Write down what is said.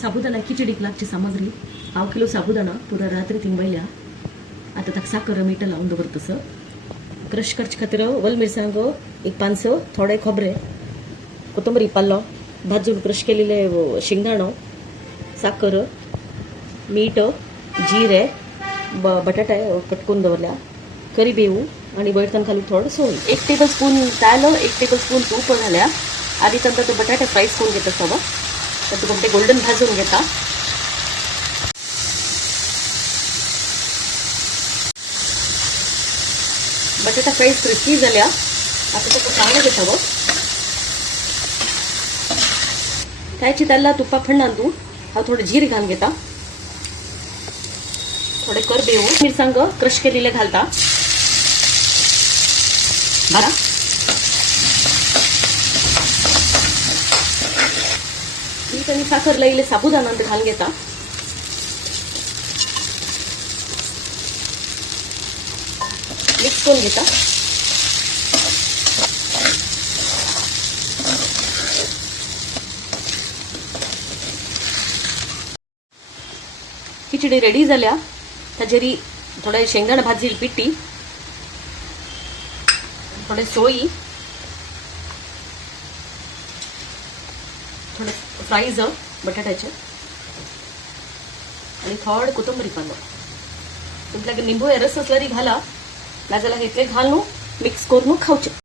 साबुदाणा खिचडीक लागची सामग्री 1 किलो साबुदाणा पुरा रात्री तिंबयल्या आता तक साखर मीठ लावून दवरतस क्रश करच खातीर वल मिरसांग एक 500 थोडे खोबरे कोथंबरी पाल्लो भाजून क्रश केलेले शेंगदाणो साखर मीठ जिरे बटाटे कट करून दवरल्या करिबेवू आणि वयरतन घालून थोडं सोय 1 टेबलस्पून तेल 1 टेबलस्पून तूप घाल्या आधी तंतर तो बटाटे फ्राय करून घेता सवा तर तुका ते गोल्डन भाजून घेता बटाटा फ्राय क्रिस्पी झाल्या आता तो चांगलं घेता त्याची त्याला तुपा खंडान तू हा थोडं जीर घालून घेता थोडे करबेवू मिरसांग क्रश केलेले घालता बरा मीठ आणि साखर लायले साबुदाणा घालून घेता मिक्स करून घेता खिचडी रेडी झाल्या ताजेरी थोडे शेंगदाणे भाजलेली पिठी थोडे सोयी थोडे फ्राईज बटाट्याचे आणि थोडे कोथिंबरी पालो तुमच्याकडे निंबू रस असल्यारी घाला नाजाल्यार घेतले घालून मिक्स करून खावचे।